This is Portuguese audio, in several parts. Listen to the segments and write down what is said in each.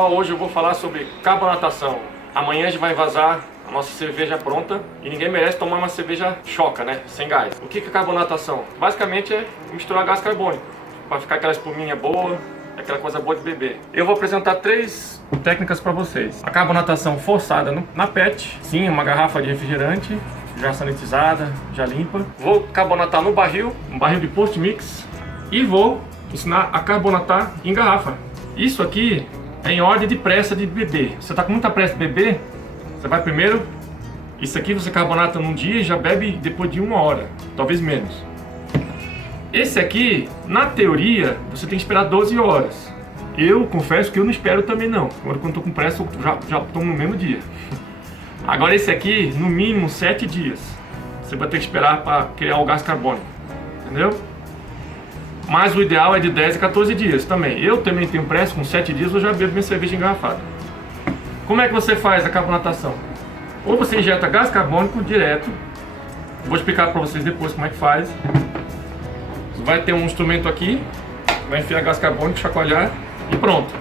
pessoal, hoje eu vou falar sobre carbonatação. Amanhã a gente vai vazar a nossa cerveja pronta e ninguém merece tomar uma cerveja choca, né? Sem gás. O que é carbonatação? Basicamente é misturar gás carbônico para ficar aquela espuminha boa, aquela coisa boa de beber. Eu vou apresentar 3 técnicas para vocês. A carbonatação forçada na PET, sim, uma garrafa de refrigerante, já sanitizada, já limpa. Vou carbonatar no barril, um barril de post-mix, e vou ensinar a carbonatar em garrafa. Isso aqui é em ordem de pressa de beber. Você está com muita pressa de beber, você vai primeiro, isso aqui você carbonata num dia e já bebe depois de 1 hora, talvez menos. Esse aqui, na teoria, você tem que esperar 12 horas. Eu confesso que eu não espero também não. Agora quando estou com pressa, eu já tomo no mesmo dia. Agora esse aqui, no mínimo 7 dias. Você vai ter que esperar para criar o gás carbônico. Entendeu? Mas o ideal é de 10 a 14 dias também. Eu também tenho pressa, com 7 dias eu já bebo minha cerveja engarrafada. Como é que você faz a carbonatação? Ou você injeta gás carbônico direto. Vou explicar para vocês depois como é que faz. Vai ter um instrumento aqui, vai enfiar gás carbônico, chacoalhar e pronto.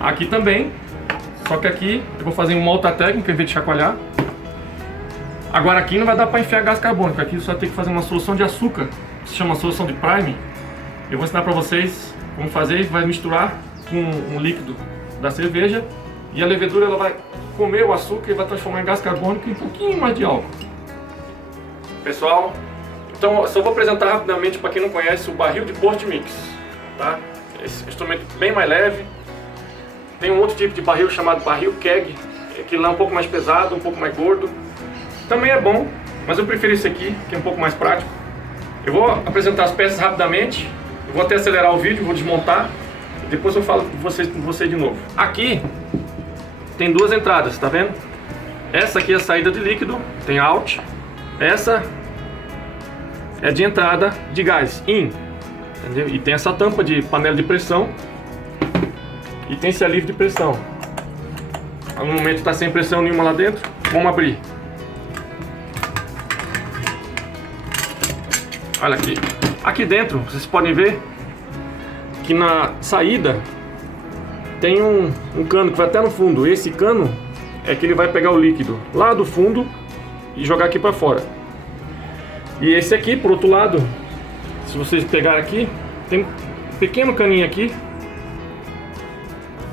Aqui também, só que aqui eu vou fazer uma outra técnica em vez de chacoalhar. Agora aqui não vai dar para enfiar gás carbônico, aqui só tem que fazer uma solução de açúcar, que se chama solução de Prime. Eu vou ensinar para vocês como fazer, vai misturar com um líquido da cerveja e a levedura ela vai comer o açúcar e vai transformar em gás carbônico e um pouquinho mais de álcool. Pessoal, então só vou apresentar rapidamente para quem não conhece o barril de post-mix, tá? Esse instrumento bem mais leve. Tem um outro tipo de barril chamado barril keg, que lá é um pouco mais pesado, um pouco mais gordo. Também é bom, mas eu prefiro esse aqui, que é um pouco mais prático. Eu vou apresentar as peças rapidamente, eu vou até acelerar o vídeo, vou desmontar, e depois eu falo com vocês de novo. Aqui tem 2 entradas, tá vendo? Essa aqui é a saída de líquido, tem out. Essa é de entrada de gás, in, entendeu? E tem essa tampa de panela de pressão e tem esse alívio de pressão. No momento está sem pressão nenhuma lá dentro, vamos abrir. Olha aqui. Aqui dentro, vocês podem ver que na saída tem um cano que vai até no fundo. Esse cano é que ele vai pegar o líquido lá do fundo e jogar aqui para fora. E esse aqui, por outro lado, se vocês pegar aqui, tem um pequeno caninho aqui,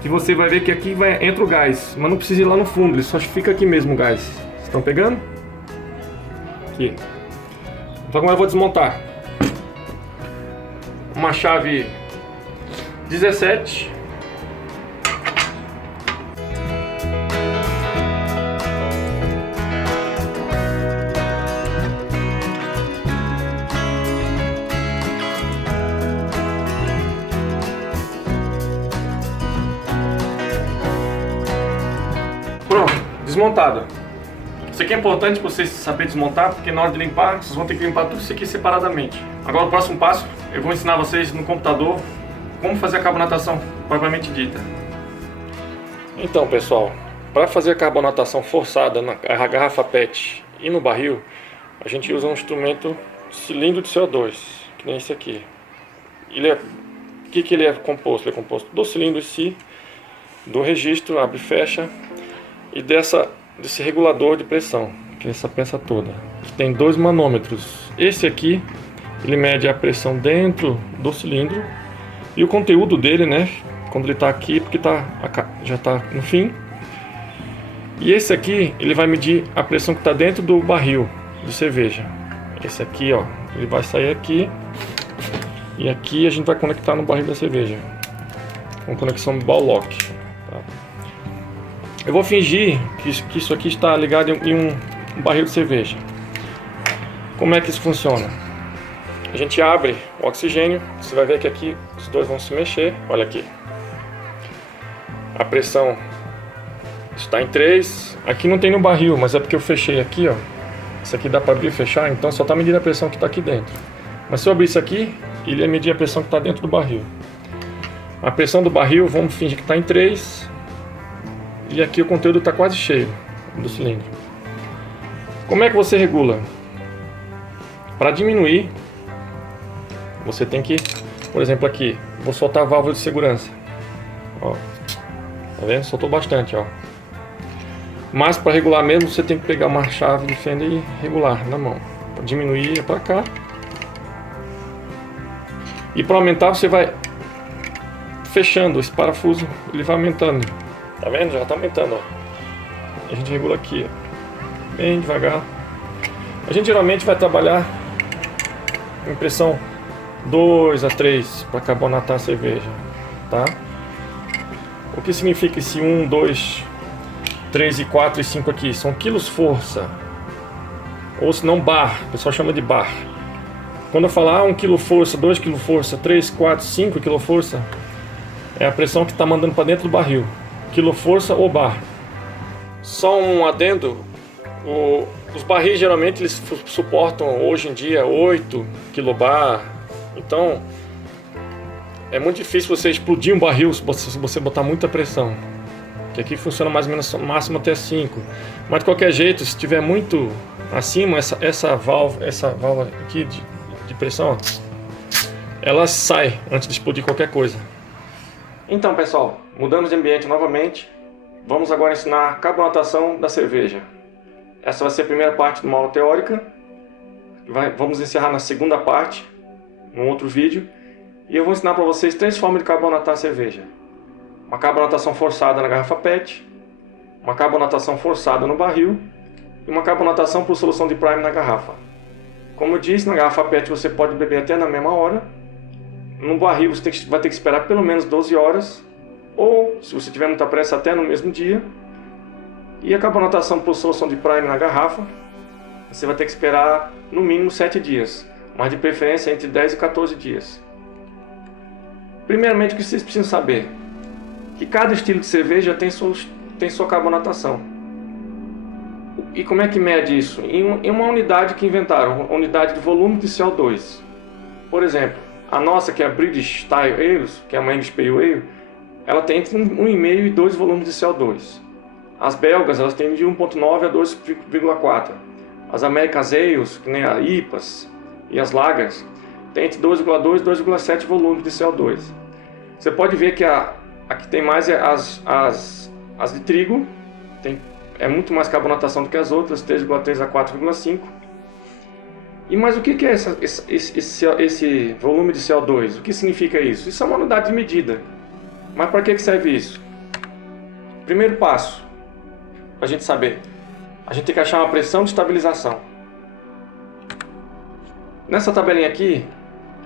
que você vai ver que aqui entra o gás, mas não precisa ir lá no fundo, ele só fica aqui mesmo o gás. Vocês estão pegando? Aqui. Então agora eu vou desmontar. Uma chave 17. Pronto, desmontado. Isso aqui é importante para vocês saberem desmontar, porque na hora de limpar, vocês vão ter que limpar tudo isso aqui separadamente. Agora o próximo passo, eu vou ensinar vocês no computador como fazer a carbonatação propriamente dita. Então pessoal, para fazer a carbonatação forçada na garrafa PET e no barril, a gente usa um instrumento de cilindro de CO2, que nem esse aqui. O que ele é composto? Ele é composto do cilindro em si, do registro, abre e fecha, e desse regulador de pressão, que é essa peça toda. Tem 2 manômetros. Esse aqui, ele mede a pressão dentro do cilindro e o conteúdo dele, né? Quando ele está aqui, porque já está no fim. E esse aqui, ele vai medir a pressão que está dentro do barril de cerveja. Esse aqui, ó, ele vai sair aqui e aqui a gente vai conectar no barril da cerveja com conexão ball lock. Tá? Eu vou fingir que isso aqui está ligado em um barril de cerveja. Como é que isso funciona? A gente abre o oxigênio, você vai ver que aqui os 2 vão se mexer, olha aqui. A pressão está em 3, aqui não tem no barril, mas é porque eu fechei aqui, ó. Isso aqui dá para abrir e fechar, então só está medindo a pressão que está aqui dentro. Mas se eu abrir isso aqui, ele ia medir a pressão que está dentro do barril. A pressão do barril, vamos fingir que está em 3. E aqui o conteúdo está quase cheio do cilindro. Como é que você regula? Para diminuir, você tem que, por exemplo aqui, vou soltar a válvula de segurança. Ó. Tá vendo? Soltou bastante, ó. Mas para regular mesmo, você tem que pegar uma chave de fenda e regular na mão. Para diminuir é para cá. E para aumentar, você vai fechando esse parafuso, ele vai aumentando. Tá vendo? Já tá aumentando, ó. A gente regula aqui, ó, bem devagar. A gente geralmente vai trabalhar com pressão 2 a 3 para carbonatar a cerveja, tá? O que significa esse 1, 2, 3 e 4 e 5 aqui? São quilos força, ou se não bar, o pessoal chama de bar. Quando eu falar 1 kg força, 2 kg força, 3, 4, 5 kg força, é a pressão que está mandando para dentro do barril, quilo força ou bar. Só um adendo, os barris geralmente eles suportam hoje em dia 8 kbar, então é muito difícil você explodir um barril se você botar muita pressão, que aqui funciona mais ou menos máximo até 5, mas de qualquer jeito, se tiver muito acima, essa válvula aqui de pressão, ó, ela sai antes de explodir qualquer coisa. Então pessoal, mudamos de ambiente novamente. Vamos agora ensinar a carbonatação da cerveja. Essa vai ser a primeira parte de uma aula teórica. Vamos encerrar na segunda parte, num outro vídeo. E eu vou ensinar para vocês 3 formas de carbonatar a cerveja. Uma carbonatação forçada na garrafa PET, uma carbonatação forçada no barril e uma carbonatação por solução de prime na garrafa. Como eu disse, na garrafa PET você pode beber até na mesma hora. No barril você vai ter que esperar pelo menos 12 horas. Ou, se você tiver muita pressa, até no mesmo dia. E a carbonatação por solução de prime na garrafa, você vai ter que esperar no mínimo 7 dias. Mas de preferência entre 10 e 14 dias. Primeiramente, o que vocês precisam saber? Que cada estilo de cerveja tem sua carbonatação. E como é que mede isso? Em uma unidade que inventaram, a unidade de volume de CO2. Por exemplo, a nossa, que é a British Style Ales, que é uma English Pale Ale, ela tem entre 1,5 e 2 volumes de CO2. As belgas, elas têm de 1,9 a 2,4. As American Ales, que nem as IPAs e as Lagers, tem entre 2,2 e 2,7 volumes de CO2. Você pode ver que a que tem mais é as de trigo, é muito mais carbonatação do que as outras, 3,3 a 4,5. E mas o que é esse volume de CO2? O que significa isso? Isso é uma unidade de medida. Mas para que serve isso? Primeiro passo, para a gente saber, a gente tem que achar uma pressão de estabilização. Nessa tabelinha aqui,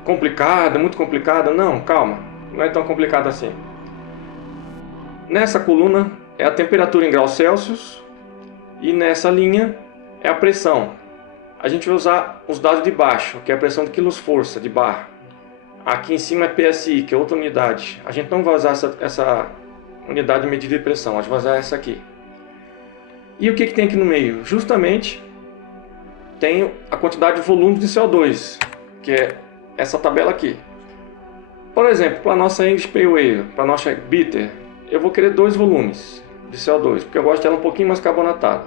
complicada, muito complicada, não, calma, não é tão complicado assim. Nessa coluna é a temperatura em graus Celsius e nessa linha é a pressão. A gente vai usar os dados de baixo, que é a pressão de quilos força de bar. Aqui em cima é PSI, que é outra unidade. A gente não vai usar essa unidade de medida de pressão, a gente vai usar essa aqui. E o que tem aqui no meio? Justamente tem a quantidade de volume de CO2, que é essa tabela aqui. Por exemplo, para a nossa English Pale Ale, para a nossa Bitter, eu vou querer 2 volumes de CO2, porque eu gosto dela um pouquinho mais carbonatada.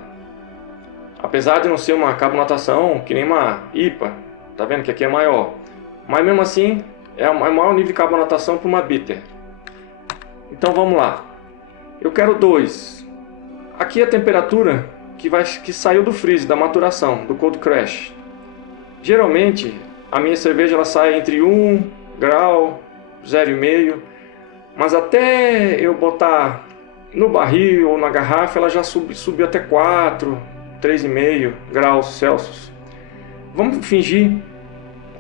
Apesar de não ser uma carbonatação que nem uma IPA, tá vendo que aqui é maior. Mas mesmo assim, é o maior nível de carbonatação para uma bitter. Então vamos lá. Eu quero 2. Aqui é a temperatura que saiu do freeze, da maturação, do cold crash. Geralmente, a minha cerveja ela sai entre 1 grau, 0,5. Mas até eu botar no barril ou na garrafa, ela já subiu até 4, 3,5 graus Celsius. Vamos fingir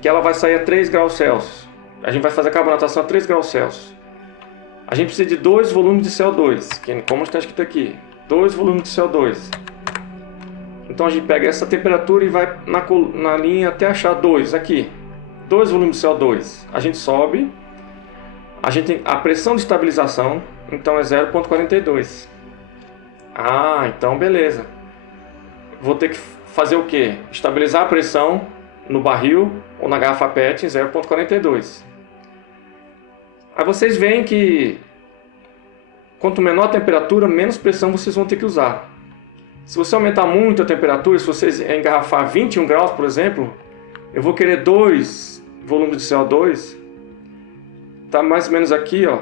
que ela vai sair a 3 graus Celsius. A gente vai fazer a carbonatação a 3 graus Celsius. A gente precisa de 2 volumes de CO2, que como está escrito aqui, 2 volumes de CO2. Então a gente pega essa temperatura e vai na linha até achar 2 aqui. 2 volumes de CO2. A gente sobe. A gente tem a pressão de estabilização, então é 0,42. Ah, então beleza. Vou ter que fazer o que? Estabilizar a pressão no barril ou na garrafa PET em 0,42. Aí vocês veem que quanto menor a temperatura, menos pressão vocês vão ter que usar. Se você aumentar muito a temperatura, se vocês engarrafar 21 graus, por exemplo, eu vou querer 2 volumes de CO2. Tá mais ou menos aqui, ó,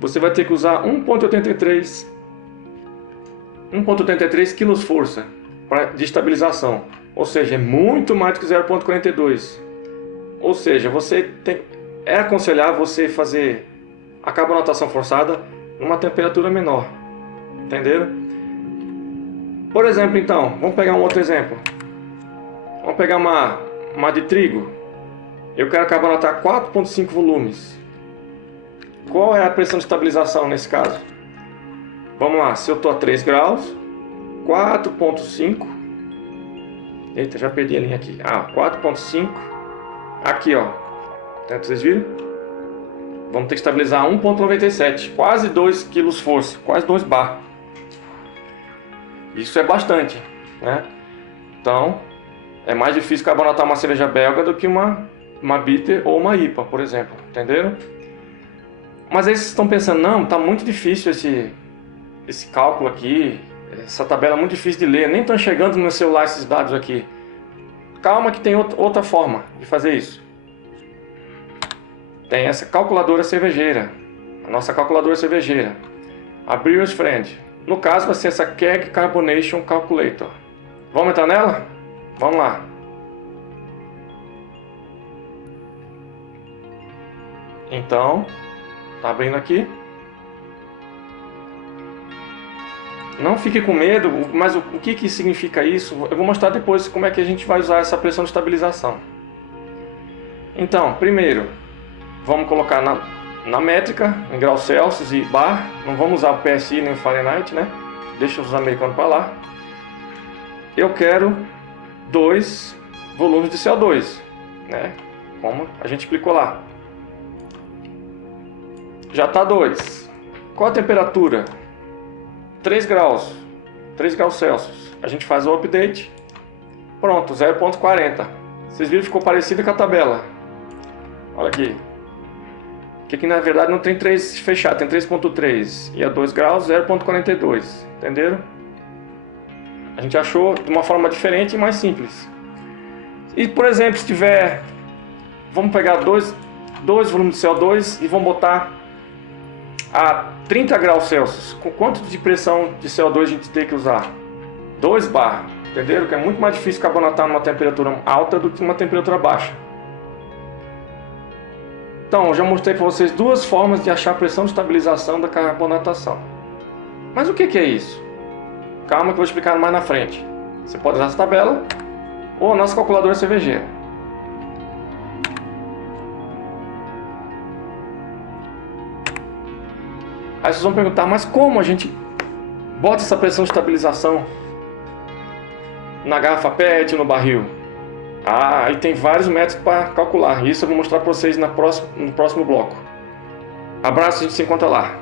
você vai ter que usar 1,83 kg-força de estabilização, ou seja, é muito mais do que 0,42. Ou seja, é aconselhável você fazer a carbonatação forçada numa temperatura menor, entenderam? Por exemplo, então, vamos pegar um outro exemplo. Vamos pegar uma de trigo. Eu quero carbonatar 4,5 volumes. Qual é a pressão de estabilização nesse caso? Vamos lá, se eu estou a 3 graus, 4,5. Eita, já perdi a linha aqui. 4,5. Aqui, ó. Vocês viram? Vamos ter que estabilizar 1,97. Quase 2 kg força, quase 2 bar. Isso é bastante, né? Então, é mais difícil carbonatar uma cerveja belga do que uma bitter ou uma IPA, por exemplo. Entenderam? Mas aí vocês estão pensando, não, tá muito difícil esse cálculo aqui, essa tabela é muito difícil de ler, nem estão chegando no meu celular esses dados aqui. Calma que tem outra forma de fazer isso. Tem essa calculadora cervejeira, a nossa calculadora cervejeira, a Brewer's Friend. No caso vai ser essa Keg Carbonation Calculator. Vamos entrar nela? Vamos lá. Então, tá abrindo aqui. Não fique com medo, mas o que significa isso? Eu vou mostrar depois como é que a gente vai usar essa pressão de estabilização. Então, primeiro, vamos colocar na métrica, em graus Celsius e bar. Não vamos usar o PSI nem o Fahrenheit, né? Deixa os americanos para lá. Eu quero 2 volumes de CO2, né? Como a gente explicou lá. Já está 2. Qual a temperatura? 3 graus. 3 graus Celsius. A gente faz o update. Pronto, 0,40. Vocês viram que ficou parecido com a tabela. Olha aqui. Que aqui na verdade não tem 3 fechado, tem 3,3. E a 2 graus, 0,42. Entenderam? A gente achou de uma forma diferente e mais simples. E por exemplo, se tiver... Vamos pegar 2 volumes de CO2 e vamos botar a 30 graus Celsius. Com quanto de pressão de CO2 a gente tem que usar? 2 bar. Entenderam? Que é muito mais difícil carbonatar numa temperatura alta do que numa temperatura baixa. Então, eu já mostrei para vocês 2 formas de achar a pressão de estabilização da carbonatação. Mas o que é isso? Calma que eu vou explicar mais na frente. Você pode usar essa tabela ou a nossa calculadora cervejeira. Aí vocês vão perguntar, mas como a gente bota essa pressão de estabilização na garrafa PET, no barril? Aí tem vários métodos para calcular. Isso eu vou mostrar para vocês no próximo bloco. Abraço, a gente se encontra lá.